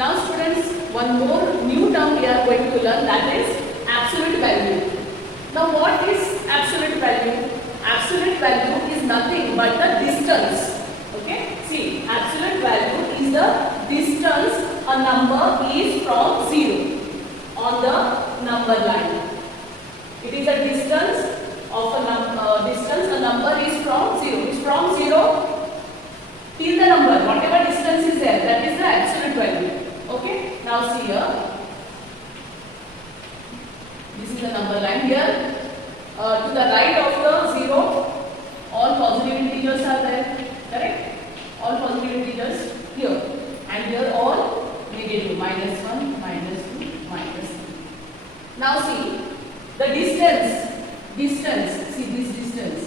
Now students, one more new term we are going to learn, that is absolute value. Now what is absolute value? Absolute value is nothing but the distance. Okay, see, absolute value is the distance a number is from 0 on the number line. It is the distance of a number is from 0. Is from 0 till the number, whatever distance is there, that is the absolute value. Okay, now see here, this is the number line here. To the right of the 0, all positive integers are there, correct? All positive integers here, and here all negative, -1, -2, -3. Now see, the distance, see this distance,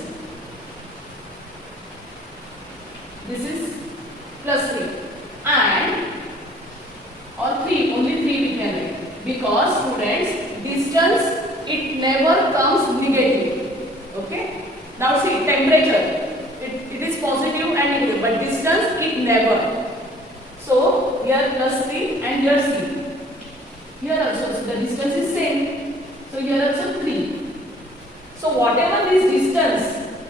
this is +3, and or 3, only 3 we can write, because students, distance it never comes negative. Okay, now see, temperature, it is positive and negative, but distance it never. So here +3 and here C, here also so the distance is same, so here also 3. So whatever this distance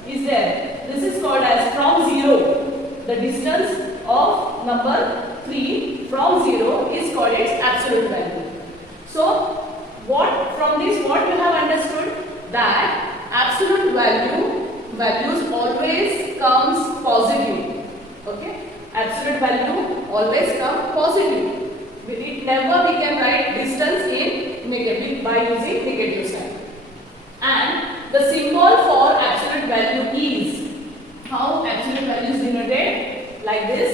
is there, this is called as from 0. The distance of number 3 from 0 is called its absolute value. So from this what you have understood, that absolute values always comes positive. Okay, absolute value always come positive. It never we can write distance in negative by using negative sign. And the symbol for absolute value is, how absolute value is denoted, like this,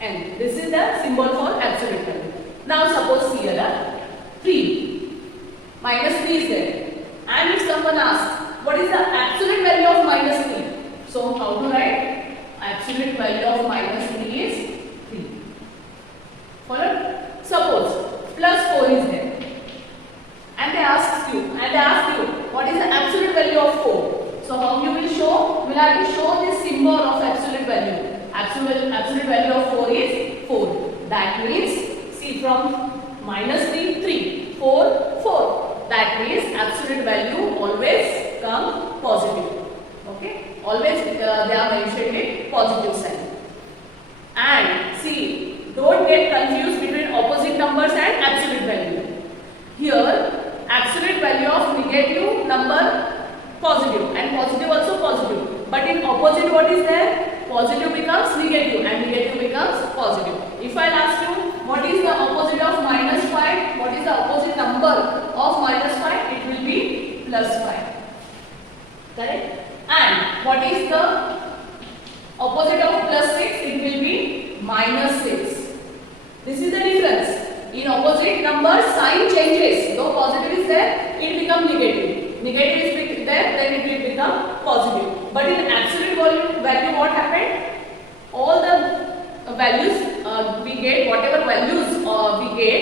and this is the symbol for absolute value. Now suppose here 3, -3 is there, and if someone asks what is the absolute value of -3, so how to write? Absolute value of -3 is 3. Follow? Suppose +4 is there, and they ask you what is the absolute value of 4. So how you will show? You will have to show this symbol of absolute value. Absolute value of 4 is 4. That means, see, from -3, 3, 4, 4. That means absolute value always come positive. Okay, always they are mentioned in positive sign. And see, don't get confused between opposite numbers and absolute value. Here, absolute value of negative number positive, and positive also positive. But in opposite what is there? Positive becomes negative and negative becomes positive. If I ask you what is the opposite of -5, what is the opposite number of -5? It will be +5. Correct? And what is the opposite of +6? It will be -6. This is the difference. In opposite number, sign changes. Though positive is there, it becomes negative. Negative is there, then it will become positive. But in absolute value, what happened? All the values we get, whatever values we get,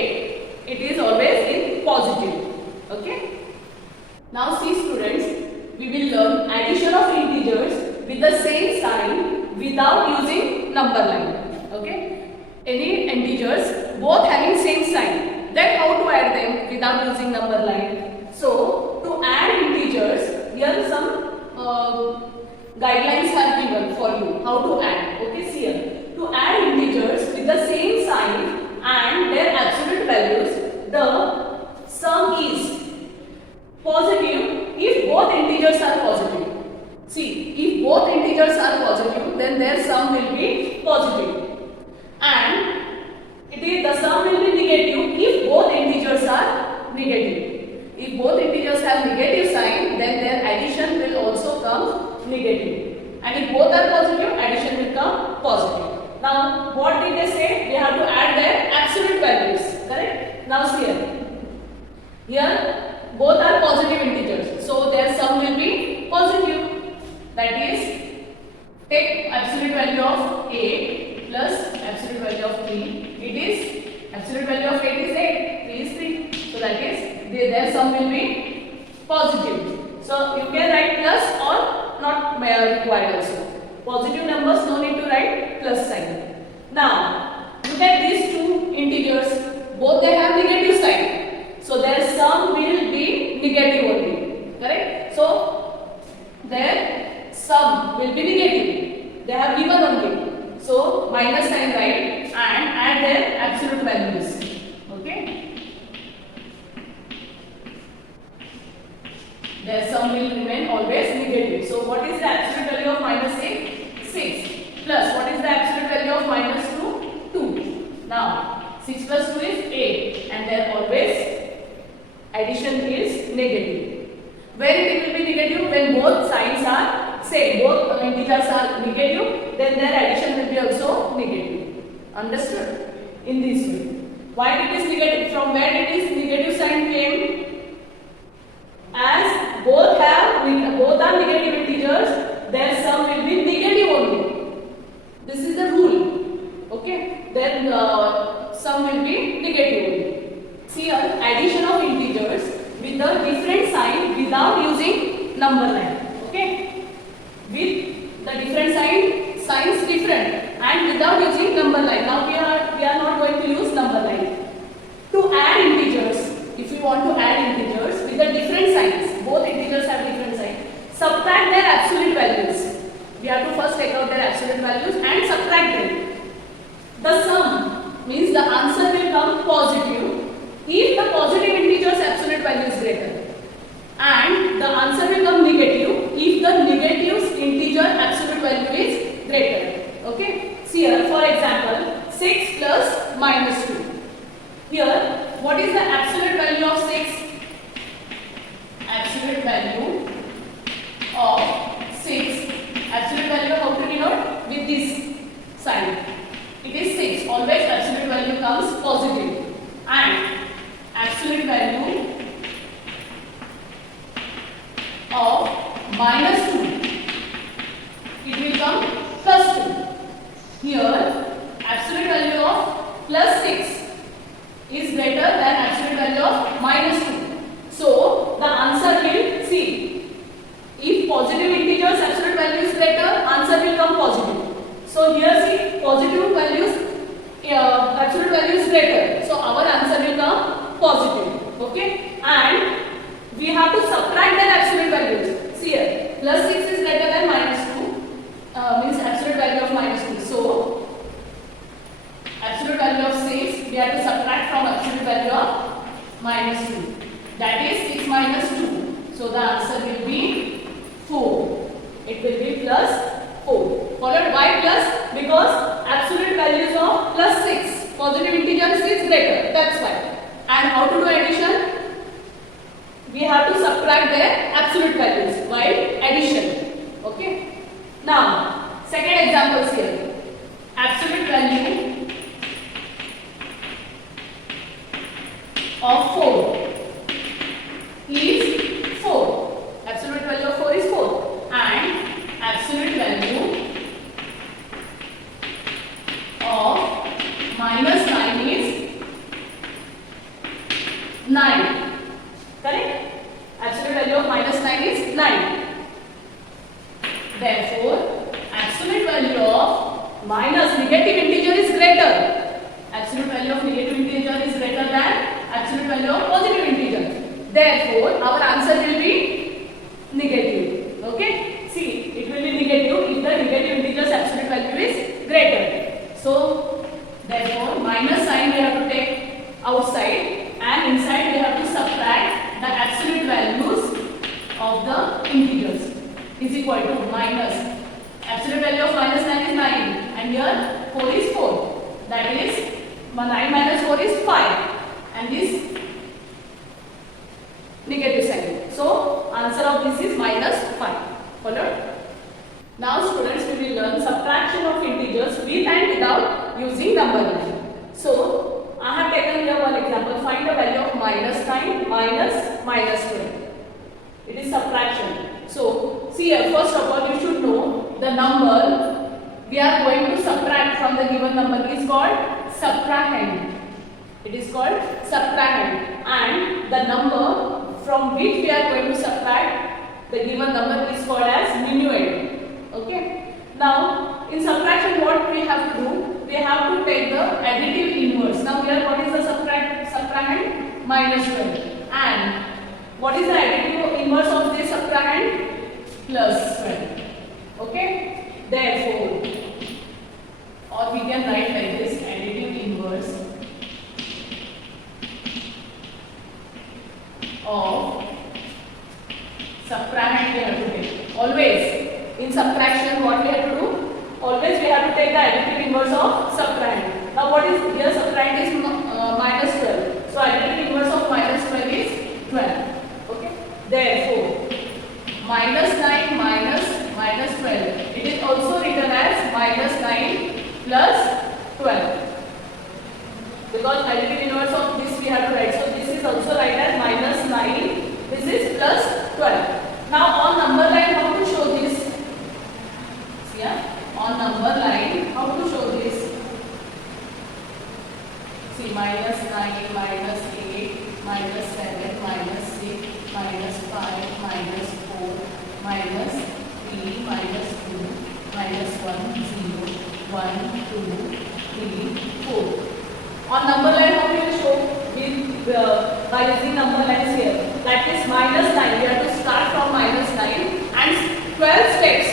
it is always in positive. Okay? Now see students, we will learn addition of integers with the same sign without using number line. Okay? Any integers both having same sign, then how to add them without using number line? So to add integers, here some guidelines are given for you how to add. Okay, see here. To add integers with the same sign and their absolute values, the sum is positive if both integers are positive. See, if both integers are positive, then their sum will be positive. And the sum will be negative if both integers are negative. If both integers have negative sign, then their addition will also come negative. And if both are positive, addition will come positive. Now, what did they say? They have to add their absolute values. Correct? Now see here. Here, both are positive integers. So, their sum will be positive. That is, take absolute value of 8 plus absolute value of 3. It is, absolute value of 8 is 8. 3 is 3. So, that is, their sum will be positive. So, you can write plus or not required also. Positive numbers, no need to write plus sign. Now, look at these two integers. Both they have negative sign. So their sum will be negative only. Correct? So their sum will be negative. They have given only. So minus sign right and add their absolute values. Okay? Their sum will remain always negative. So what is the absolute value of minus 6? 6. Plus what is the absolute value of minus 2? 2. Now 6 plus 2 is 8 and then always addition is negative. When it will be negative? When both signs are same, both integers are negative, then their addition will be also negative. Understood? In this way. Why it is negative? From where it is negative sign came? As both are negative integers, their sum will be negative only. This is the rule. Okay? Then sum will be negative only. See here, addition of integers with a different sign without using number line. Okay? With the different signs different and without using number line. Now we are not going to use number line. To add integers, if you want to add integers with the different signs, both integers have different signs, subtract their absolute values. We have to first take out their absolute values and subtract them. The sum means the answer will come positive if the positive integer's absolute value is greater, and the answer will come negative if the negative's integer absolute value is greater. Okay? See here, for example, 6 plus minus 2. Here, what is the absolute value of 6? Absolute value of 6. Absolute value how to denote? With this sign. It is 6. Always absolute value comes positive. And absolute value of minus 2. It will come plus 2. Here, absolute value of plus 6 is greater than absolute value of minus 2. So, the answer will, see, if positive integer's absolute value is greater, answer will come positive. So, here see, positive values, absolute value is greater. So, our answer will come positive. Okay? And we have to subtract their absolute values. See here, plus 6 is greater than minus 2, means absolute value of minus 2. So, absolute value of 6, we have to subtract from absolute value of minus 2. That is 6 minus 2. So the answer will be 4. It will be plus 4. Followed by plus because absolute values of plus 6. Positive integer is greater. That's why. And how to do addition? We have to subtract their absolute values while addition. Okay. Now, second example here. Absolute value of 4 is 4. Absolute value of 4 is 4. And absolute value of minus 9 is 9. Correct? Absolute value of minus 9 is 9. Therefore, absolute value of minus negative integer is greater. Absolute value of negative integer is greater than absolute value of positive integer. Therefore, our answer will be negative. Okay? See, it will be negative if the negative integer's absolute value is greater. So, therefore, minus sign we have to take outside and inside we have to subtract the absolute values of the integers is equal to minus. Absolute value of minus 9 is 9 and here 4 is 4. That is 9 minus 4 is 5 and this negative sign. So, answer of this is minus 5. Followed? Now students, we will learn subtraction of integers with and without using number line. So, I have taken here one example. Find the value of minus 9 minus minus 12. It is subtraction. So, see here, first of all you should know the number we are going to subtract from the given number is called subtrahend. It is called subtrahend, and the number from which we are going to subtract the given number is called as minuend. Okay. Now, in subtraction what we have to do? We have to take the additive inverse. Now here what is the subtrahend? Minus 12. And what is the additive inverse of this subtrahend? Plus 12. Okay? Therefore, or we can write like this, additive inverse of subtrahend we have to take. Always in subtraction what we have to do? Always we have to take the additive inverse of subtrahend. Now what is here? Subtrahend is minus 12. So additive inverse of minus 12 is 12. Okay. Therefore, minus 9 minus 12. It is also written as minus 9 plus 12. Because additive inverse of this we have to write. So this is also write as minus 9. This is plus 12. Now on number line, how to show this? See here, on number line, how to show this? See, minus 9, minus 8, minus 7, minus 6, minus 5, minus 4, minus 3, minus 2, minus 1, 0, 1, 2, 3, 4. On number line, how we will show? By using number lines here. That is minus 9. We have to start from minus 9 and 12 steps.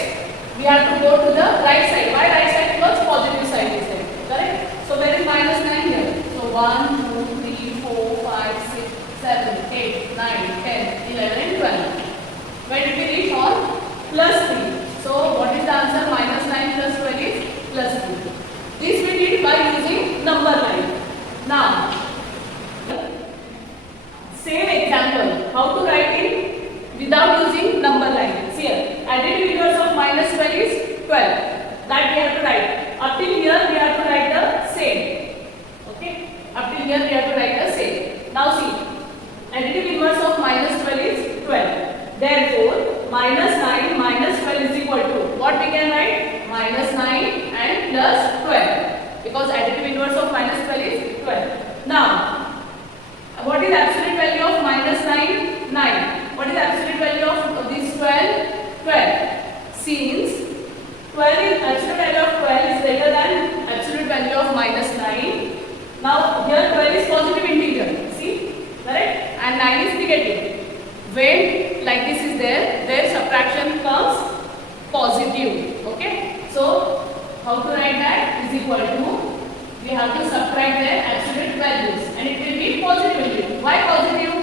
We have to go to the right side. Why right side? Because positive side is there. Correct? So where is minus 9 here? So 1, 2, 3, 4, 5, 6, 7, 8, 9, 10, 11 and 12. Where did we reach? On plus 3. So what is the answer? Minus 9 plus 12 is plus 3. This we did by using number line. Now, same example, how to write it without using number line. See here, additive inverse of minus 12 is 12. That we have to write. Up till here we have to write the same. Okay? Up till here we have to write the same. Now see, additive inverse of minus 12 is 12. Therefore, minus 9 minus 12 is equal to what we can write? Minus 9 and plus 12. Because additive inverse of minus 12 is 12. Now, what is absolute value of minus 9? 9. What is absolute value of this 12? 12. Since 12 is absolute value of 12 is greater than absolute value of minus 9. Now here 12 is positive integer. See? Correct? And 9 is negative. When like this is there, their subtraction becomes positive. Okay? So how to write that? Is equal to, we have to subtract their absolute values and it will be positive. Why positive?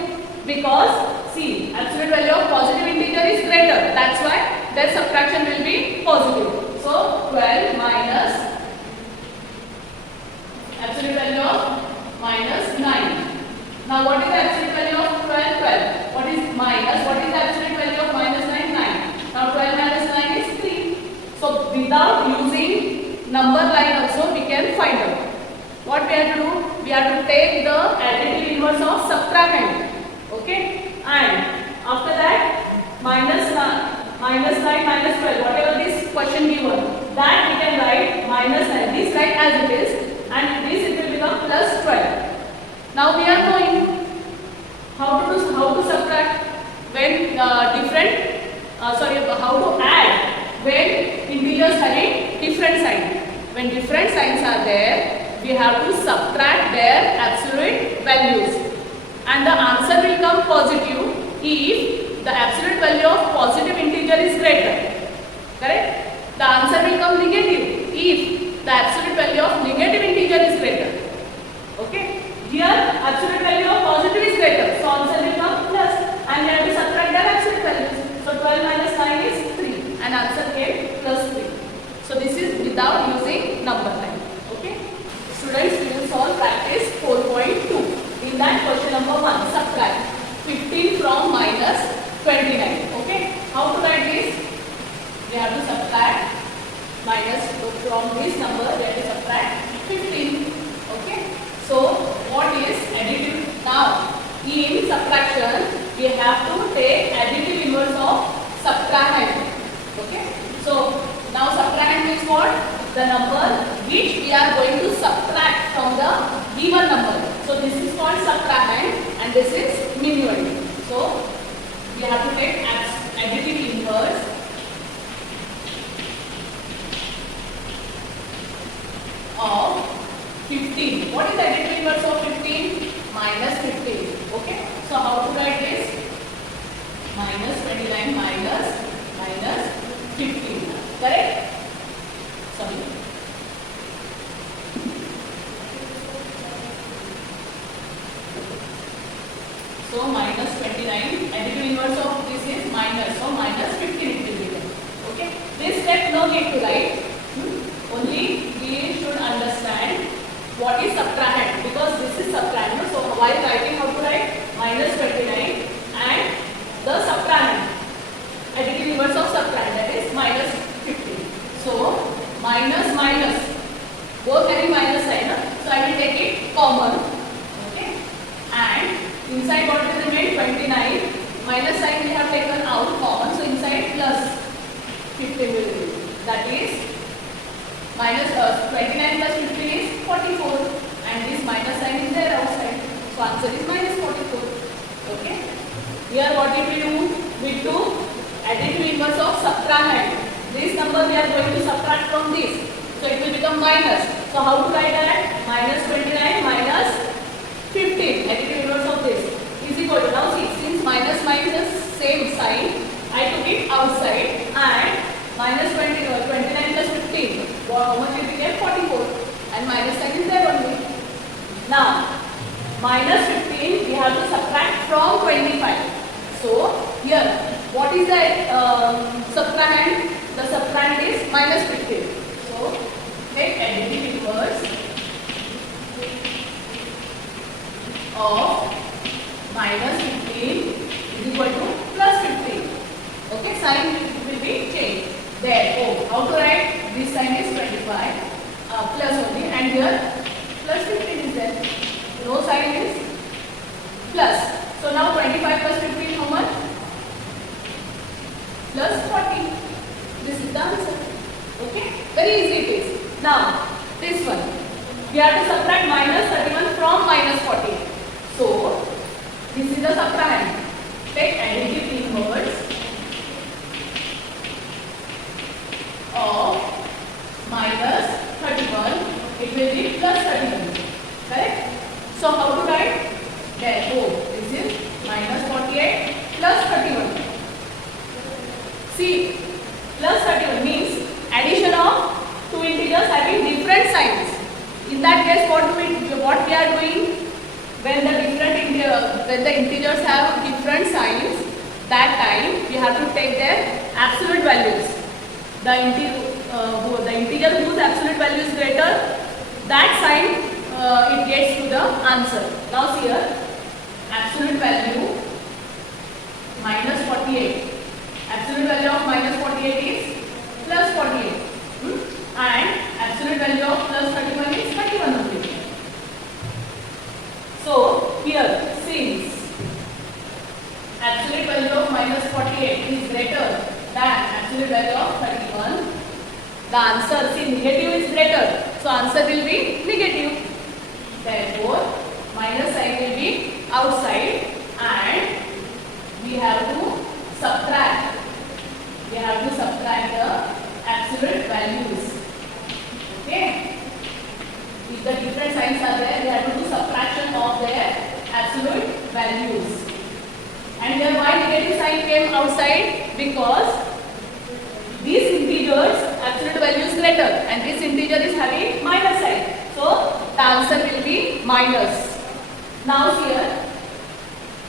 Because see, absolute value of positive integer is greater. That's why their subtraction will be positive. So 12 minus absolute value of minus 9. Now what is the absolute value of 12? 12. What is minus? What is the absolute value of minus 9? 9. Now 12 minus 9 is 3. So without using number line also we can find out. What we have to do? We have to take the additive inverse of subtrahend. Okay? And after that minus 9 minus 12. Whatever this question given, that we can write minus 9. This write as it is and this it will become plus 12. Now we are going how to subtract when how to add when integers having different signs. When different signs are there, we have to subtract their absolute values and the answer will come positive if the absolute value of positive integer is greater. Correct? The answer will come negative if the absolute value of negative integer is greater. Okay? Here absolute value of positive is greater, so answer will come plus and we have to subtract their absolute values. So 12 minus 9 is 3 and answer came plus 3. So this is without using number line. Okay? Students, we will solve practice 4.2. In that question number 1, subtract 15 from minus 29. Okay? How to write this? We have to subtract minus from this number, we have to subtract 15. Okay? So what is additive? Now in subtraction we have to take additive inverse of subtrahend. Okay? So now subtrahend is what? The number which we are going to subtract from the given number. So this is called subtrahend and this is minuend. So we have to take additive inverse of 15. What is the additive inverse of 15? Minus 15. Okay. So how to write this? Minus 29 minus 15. Correct? Sorry. So minus 29. Additive inverse of this is minus. So minus 15 it will be there. Okay. This step no need to write. Only we should understand what is subtrahend, because this is subtrahend. So while writing, how to write? Minus 29 and the subtrahend, additive inverse of subtrahend, that is minus 15. So minus minus, both having minus sign. So I will take it common. Okay. And inside what will remain? 29. Minus sign we have taken out common. So inside plus 15 will remain. That is minus 29 plus 15 is 44, and this minus sign is there outside. So answer is minus 44. Okay. Here what did we do? We took additive inverse of subtrahend. This number we are going to subtract from this. So it will become minus. So how to write that? Minus 29 minus 15. Additive inverse of this is equal to, now see, since minus minus same sign, I took it outside, and minus 29 plus 15. How much it became? 44. And minus sign is there only. Now, minus 15 we have to subtract from 25. So, here, what is the subtrahend? The subtrahend is minus 15. So, take additive inverse of minus 15 is equal to plus 15. Okay, sign will be changed. Therefore, how to write? This sign is 25 plus only, and here plus 15 is there. No sign is plus. So now 25 plus 15 how much? Plus 40. This is the answer. Okay? Very easy it is. Now, this one. We have to subtract minus 31 from minus 40. So, this is the subtrahend. Take additive inverse of minus 31, it will be plus 31. Correct? So how to write? Therefore, this is minus 48 plus 31. See, plus 31 means addition of two integers having different signs. In that case, what we are doing? When the integers have different signs, that time we have to take their absolute values. The integer whose absolute value is greater, that sign it gets to the answer. Now see here, absolute value minus 48. Absolute value of minus 48 is plus 48. And absolute value of plus 31 is 31 only. So here, since absolute value of minus 48 is greater than absolute value of 31, the answer, see, negative is greater, so answer will be negative. Therefore, minus sign will be outside, and we have to subtract. We have to subtract the absolute values. Okay? If the different signs are there, we have to do subtraction of their absolute values. And here why negative sign came outside? Because these integers absolute value is greater and this integer is having minus sign. So the answer will be minus. Now here,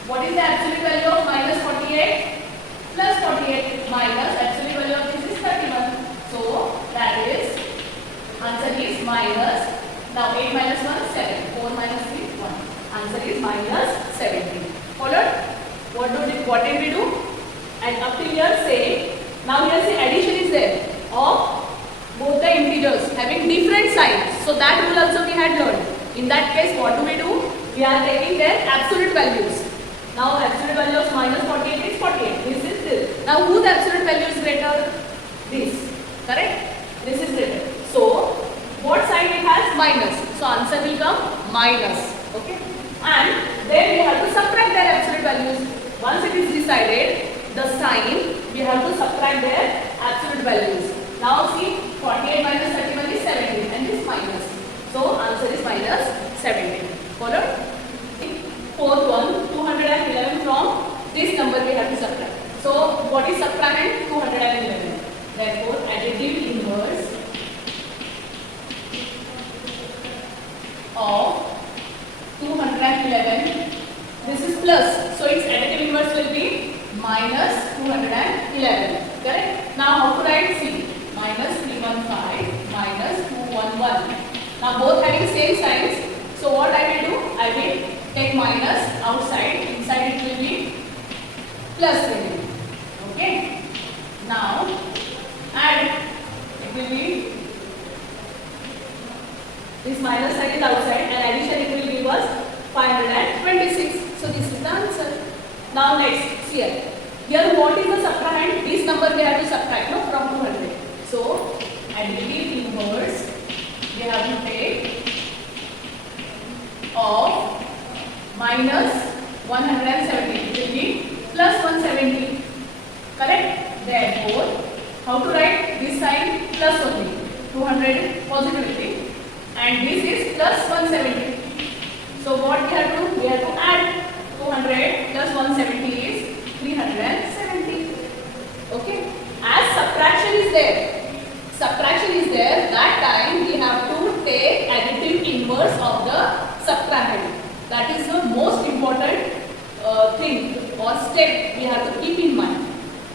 what is the absolute value of minus 48? Plus 48 minus absolute value of this is 31. So that is, answer is minus. Now 8 minus 1 is 7. 4 minus 3 1. Answer is minus 17. Followed? What did we do? And up till here say, now here say addition is there of both the integers having different signs. So that rule also we had learned. In that case, what do? We are taking their absolute values. Now absolute value of minus 48 is 48. This is this. Now whose absolute value is greater? This. Correct? This is greater. So what sign it has? Minus. So answer will come minus. Okay? And then we have to subtract their absolute values. Once it is decided, the sign, we have to subtract their absolute values. Now see, 48 minus 31 is 17 and this minus. So answer is minus. plus, so its additive inverse will be minus 211. Correct? Now how to write? See, minus 315 minus 211. Now both having same signs. So what I will do? I will take minus outside. Inside it will be plus will be. Okay? Now add. It will be this minus sign is outside and addition it will give us 526. So this is the answer. Now next, see here. Here what is the subtrahend? This number we have to subtract no, from 200. So additive inverse we have to take of minus 170. It will be plus 170. Correct? Therefore, how to write this sign? Plus only. 200 positively. And this is plus 170. So what we have to do? We have to add 200 plus 170 is 370. Okay? As subtraction is there, that time we have to take additive inverse of the subtrahend. That is the most important thing or step we have to keep in mind.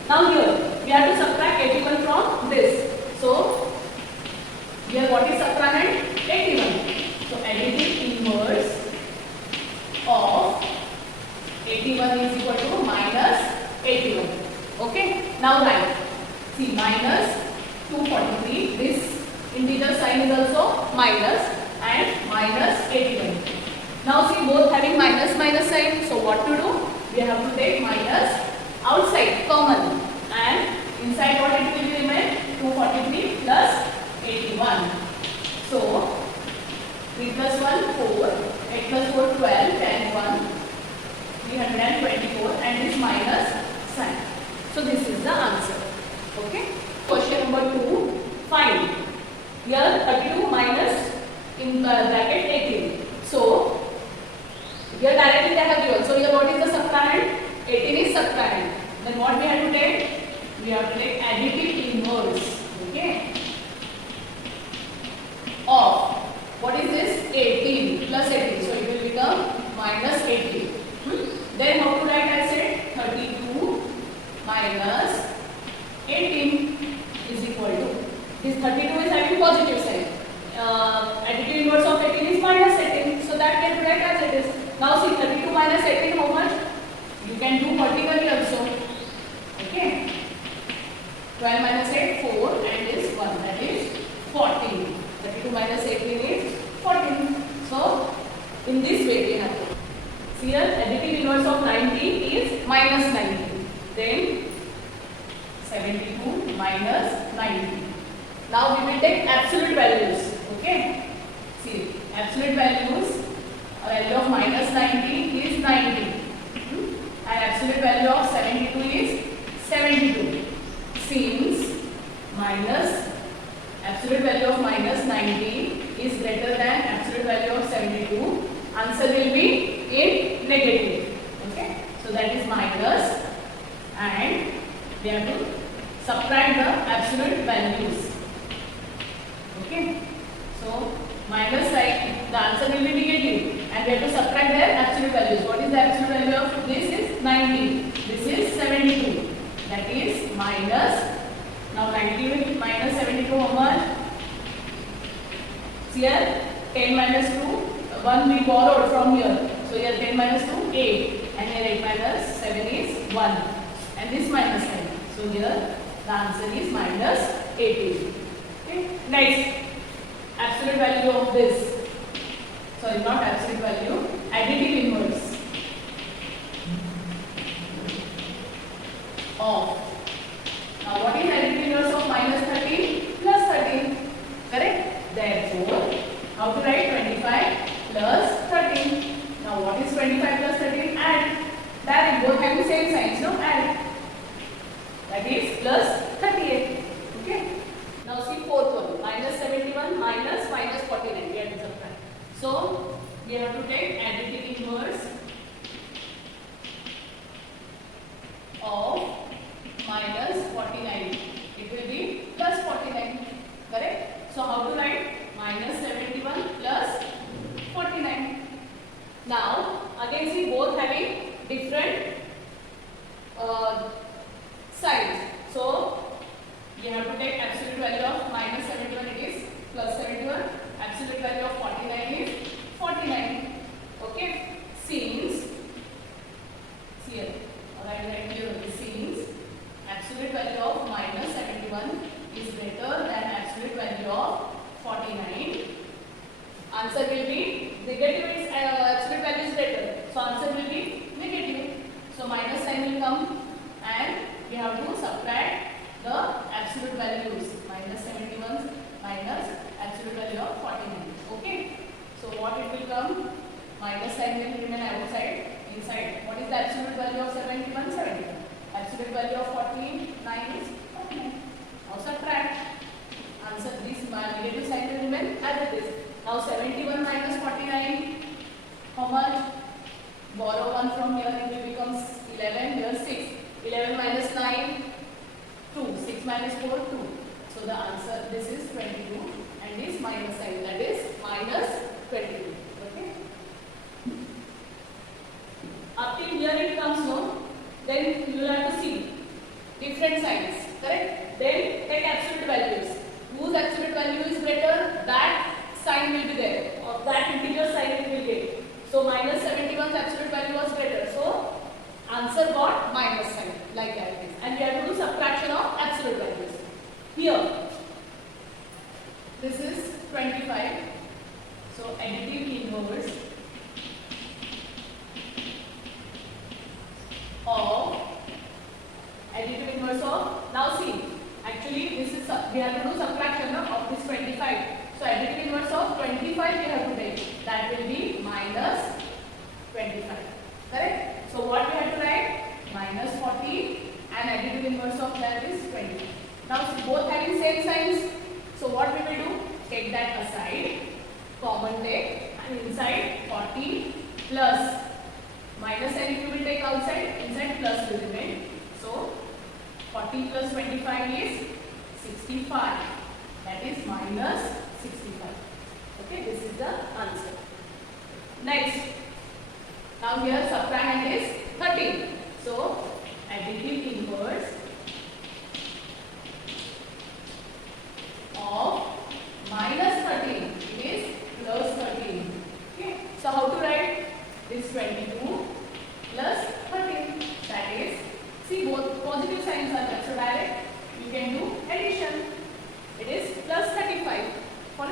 Now here, we have to subtract 81 from this. So, here what is subtrahend? 81. So, additive inverse of 81 is equal to minus 81. Okay. Now write. See, minus 243. This integer sign is also minus and minus 81. Now see, both having minus sign. So what to do? We have to take minus outside common and inside what it will remain? 243 plus 81. So 3 plus 1 4, 8 plus 4 12, 10 1 324 and this minus sign. So this is the answer. Okay. Question number 2. Find. Here 32 minus in bracket 18. So here directly they have given. So here what is the subtrahend? 18 is subtrahend. Then what we have to take? We have to take additive inverse. Okay. Of what is this? 18 plus 18. So it will become minus 18. Then how to write? I said 32 minus 18 is equal to this 32 is having positive sign. Additive inverse of 18 is minus 18. So that can write as it is. Now see 32 minus 18 how much? You can do vertically also. Okay. 12 minus 8 4 and this 1 that is 14. 32 minus 18 is 14. So in this way we have to. See here additive inverse of 19 is minus 19. Then 72 minus 90. Now we will take absolute values. Okay. See, absolute values. A value of minus 90 is 90. And absolute value of 72 is 72. Since minus absolute value of minus 90 is greater than absolute value of 72, answer will be in negative. Okay. So that is minus and we have to subtract the absolute values. Okay. So minus sign, the answer will be negative and we have to subtract their absolute values. What is the absolute value of this is 90. This is 72. That is minus. Now 90 with minus 72 how much? Here 10 minus 2, 1 we borrowed from here. So here 10 minus 2, 8 and here 8 minus 7 is 1 and this minus sign. So here the answer is minus 18. Okay. Next, absolute value of this. Sorry, not absolute value. Additive inverse of. Now, what is additive inverse of minus 13 plus 13? Correct. Therefore, how to write 25 plus 13? Now, what is 25 plus 13? Add. That both have the same signs. No, add. That is plus 38. Okay. Now see fourth one. Minus 71 minus 49. We have to subtract. So we have to take additive inverse of minus 49. It will be plus 49. Correct. So how to write? Minus 71 plus 49. Now again see both having absolute value of 49 is 49. Okay, since here, alright, right here, since absolute value of minus 71 is greater than absolute value of 49, answer will be negative. Its absolute value is greater, so answer will be negative. So minus sign will come and we have to subtract the absolute values. Minus 71 minus absolute value of 49. Okay, so what it will come? Minus sign will remain outside. Inside, what is the absolute value of 71? 71. Absolute value of 49 is 49. Now subtract. Answer, this negative sign will remain as it is. Now 71 minus 49, how much? Borrow 1 from here, it will become 11, here 6. 11 minus 9, 2. 6 minus 4, 2. So the answer, this is 22 and this minus sign, that is minus 22. Okay. Up till here it comes no, then you will have to see different signs, correct? Then take absolute values. Whose absolute value is greater, that sign will be there, or that integer sign it will get. So minus 71's absolute value was greater, so answer got minus sign, like that it is. And we have to do subtraction of absolute values. Here, this is 25, so additive inverse of now see, actually this is we have to do subtraction of this 25. So additive inverse of 25 we have to take, that will be minus 25, correct? So what we have to write? Minus 40 and additive inverse of that is 20. Now both having same signs, so what we will do? Take that aside, common take, and inside 40 plus minus sign if you will take outside, inside plus will remain. So 40 plus 25 is 65. That is minus 65. Okay, this is the answer. Next, now here subtrahend is 13. So additive inverse of minus 13 is plus 13. Okay, so how to write? This 22 plus 13, that is, see both positive signs are there, so direct you can do addition. It is plus 35 for a